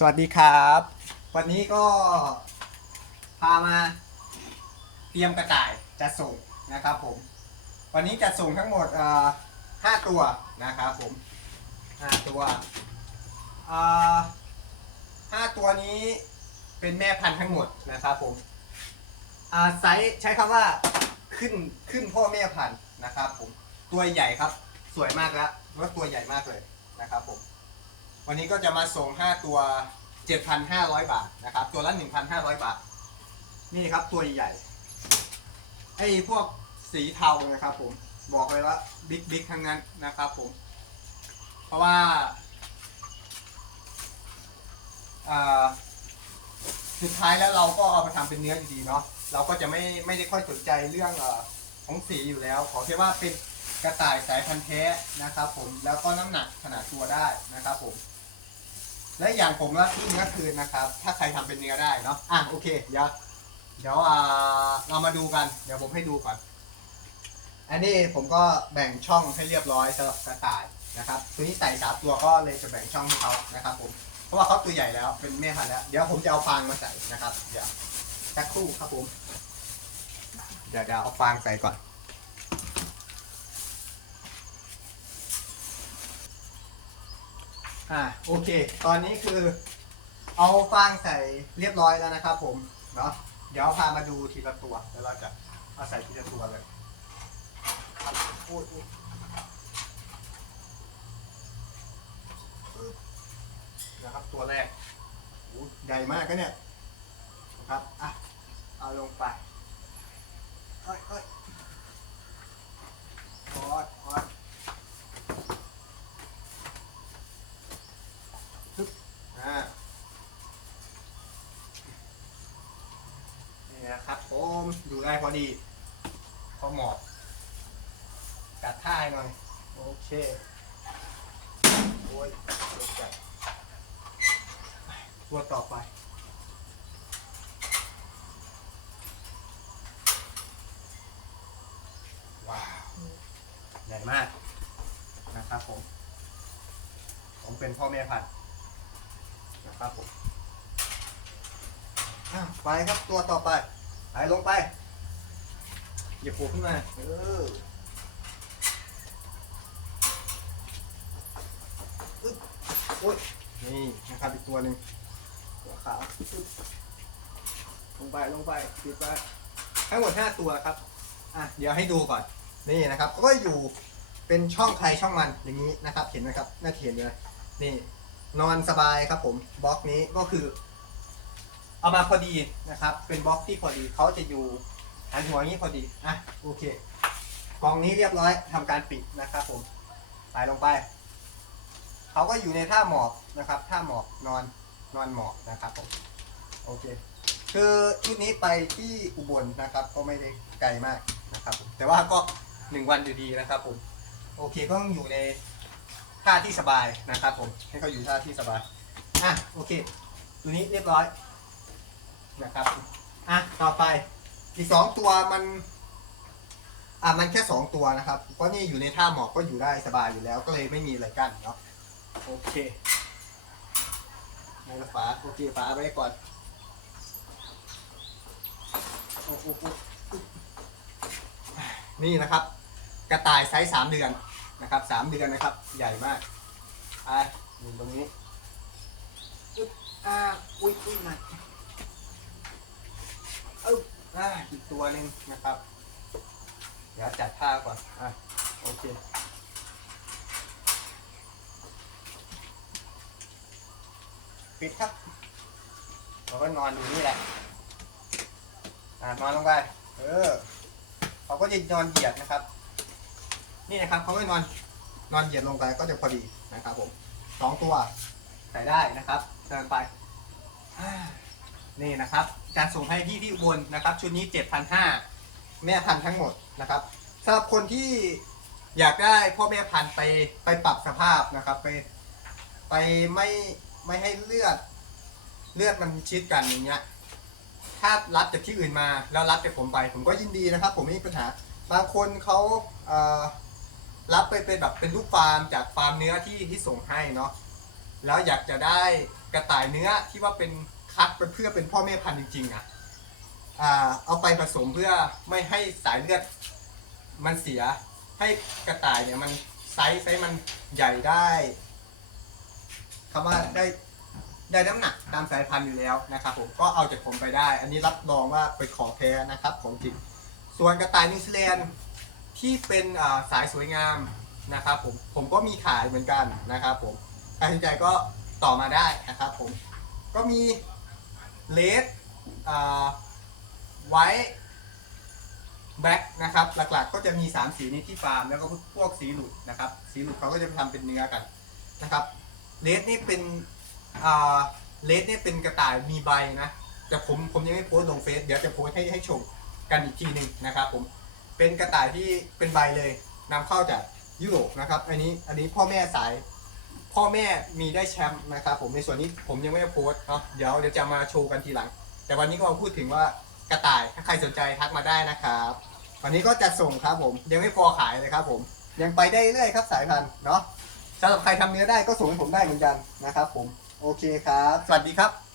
สวัสดีครับ วันนี้ก็พามาเตรียมกระต่ายจะส่งนะครับผม วันนี้จะส่งทั้งหมดห้าตัวนะครับผมห้าตัวห้าตัวนี้เป็นแม่พันธุ์ทั้งหมดนะครับผมไซส์ใช้คำว่าขึ้นขึ้นพ่อแม่พันธุ์นะครับผมตัวใหญ่ครับสวยมากแล้วแล้วตัวใหญ่มากเลยนะครับผม วันนี้ก็จะมาส่ง 5 ตัว 7,500 บาทนะครับ ตัวละ 1,500 บาท นี่ครับตัวใหญ่ไอ้พวกสีเทานะครับผมบอกเลยว่าบิ๊กบิ๊กทั้งนั้นนะครับผม เพราะว่าสุดท้ายแล้วเราก็เอามาทำเป็นเนื้อดีเนาะเราก็จะไม่ไม่ได้ค่อยสนใจเรื่องอของสีอยู่แล้ว ขอแค่ว่าเป็นกระต่ายสายพันธุ์แท้นะครับผมแล้วก็น้ำหนักขนาดตัวได้นะครับผม และอย่างผมละที่เนื้อคืนนะครับ ถ้าใครทำเป็นเนื้อได้เนาะอะโอเคเดี๋ยวเดี๋ยวเรามาดูกัน เดี๋ยวผมให้ดูก่อน อันนี้ผมก็แบ่งช่องให้เรียบร้อยสำหรับกระต่ายนะครับ ตัวนี้ใส่สามตัวก็เลยจะแบ่งช่องให้เขานะครับ ผม เพราะว่าเขาตัวใหญ่แล้วเป็นแม่พันธุ์แล้ว เดี๋ยวผมจะเอาฟางมาใส่นะครับ เดี๋ยวสักครู่ครับผม เดี๋ยวเดี๋ยวเอาฟางใส่ก่อน อ่าโอเค ตอนนี้คือเอาฟางใส่เรียบร้อยแล้วนะครับผมเนาะเดี๋ยวพามาดูทีละตัวแล้วเราจะเอาใส่ทีละตัวเลยนะครับตัวแรกใหญ่มากนะเนี่ยนะครับอะเอาลงไปเอ้ยเอ้ยกอดกอด อ่านี่นะครับผมดูได้พอดี พอเหมาะกัดท่ายหน่อย โอเค โอ้ยจัดตัวต่อไปว้าวใหญ่มากนะครับผม ผมเป็นพ่อแม่พันธุ์ ครับผมอะไปครับตัวต่อไปไปลงไปอย่าโผล่ขึ้นมาเอออึ๊บโอ้ยนี่นะครับอีกตัวหนึ่งตัวขาวอึ๊บลงไปลงไปปิดไปทั้งหมดห้าตัวครับอะเดี๋ยวให้ดูก่อนนี่นะครับก็อยู่เป็นช่องใครช่องมันอย่างนี้นะครับ เห็นไหมครับน่าจะเห็นเลยนี่ นอนสบายครับผมบล็อกนี้ก็คือ เอามาพอดีนะครับ เป็นบล็อกที่พอดีเขาจะอยู่หันหัวอย่างนี้พอดีอะโอเคกล่องนี้เรียบร้อยทำการปิดนะครับ ผมใส่ลงไปเขาก็อยู่ในท่าหมอบนะครับท่าหมอบนอนนอนหมอบนะครับผมโอเค คือชุดนี้ไปที่อุบลนะครับ ก็ไม่ได้ไกลมากนะครับแต่ว่าก็หนึ่งวันอยู่ดีนะครับผมโอเคก็ต้องอยู่ใน ท่าที่สบายนะครับผมให้เขาอยู่ท่าที่สบายอะโอเค ตัวนี้เรียบร้อยนะครับอะต่อไปอีกสองตัวมันอะมันแค่สองตัวนะครับเพราะนี่อยู่ในท่าหมอบก็อยู่ได้สบายอยู่แล้วก็เลยไม่มีอะไรกั้นเนาะโอเคในฝาโอเคฝาไว้ก่อนนี่นะครับ กระต่ายไซส์สามเดือน นะครับสามเดือนนะครับ ใหญ่มากอะอยู่ตรงนี้อึ๊บอ่าอุ้ยอุ้ยหนักอึ๊บอ่าอีกตัวหนึ่งนะครับ เดี๋ยวจัดท่าก่อนอะโอเคปิดครับเราก็นอนอยู่นี่แหละอ่านอนลงไป เออ เขาก็จะนอนเหยียดนะครับ นี่นะครับเขาก็นอนนอนเหยียดลงไปก็จะพอดีนะครับผมสองตัวใส่ได้นะครับเดินไปนี่นะครับการส่งให้ที่ที่อุบลนะครับ ชุดนี้ 7,500แม่พันทั้งหมดนะครับสำหรับคนที่อยากได้พ่อแม่พันไปไปปรับสภาพนะครับไปไปไม่ไม่ให้เลือดเลือดมันชิดกันอย่างเงี้ย ถ้ารับจากที่อื่นมาแล้วรับจากผมไป ผมก็ยินดีนะครับ ผมไม่มีปัญหา บางคนเขาเอ่อ รับไปเป็นแบบเป็นลูกฟาร์มจากฟาร์มเนื้อที่ที่ส่งให้เนาะแล้วอยากจะได้กระต่ายเนื้อที่ว่าเป็นคัดเพื่อเป็นพ่อแม่พันธุ์จริงๆอะอ่าเอาไปผสมเพื่อไม่ให้สายเลือดมันเสียให้กระต่ายเนี่ยมันไซส์ไซส์มันใหญ่ได้คำว่าได้ได้น้ำหนักตามสายพันธุ์อยู่แล้วนะครับผมก็เอาจากผมไปได้ อันนี้รับรองว่าเป็นขอแท้นะครับของจริงส่วนกระต่ายนิวซีแลนด์ ที่เป็นสายสวยงามนะครับผมผมก็มีขายเหมือนกันนะครับผมใครสนใจก็ต่อมาได้นะครับผมก็มีเลดไว้แบ็คนะครับหลักๆก็จะมี 3 สีนี้ที่ฟาร์ม แล้วก็พวกสีหลุดนะครับ สีหลุดเขาก็จะไปทำเป็นเนื้อกันนะครับเลดนี่เป็นเลดนี่เป็นกระต่ายมีใบนะแต่ผมผมยังไม่โพสต์ลงเฟซเดี๋ยวจะโพสต์ให้ให้ชมกันอีกทีหนึ่งนะครับผม เป็นกระต่ายที่เป็นใบเลยนำเข้าจากยุโรปนะครับ อันนี้อันนี้พ่อแม่สาย พ่อแม่มีได้แชมป์นะครับผมในส่วนนี้ผมยังไม่ได้โพสต์เนาะเดี๋ยวเดี๋ยวจะมาโชว์กันทีหลัง แต่วันนี้ก็มาพูดถึงว่ากระต่ายถ้าใครสนใจทักมาได้นะครับวันนี้ก็จะส่งครับผมยังไม่พอขายเลยครับผมยังไปได้เรื่อยครับสายพันธุ์เนาะสำหรับใครทำเนื้อได้ก็ส่งให้ผมได้เหมือนกันนะครับผมโอเคครับ สวัสดีครับ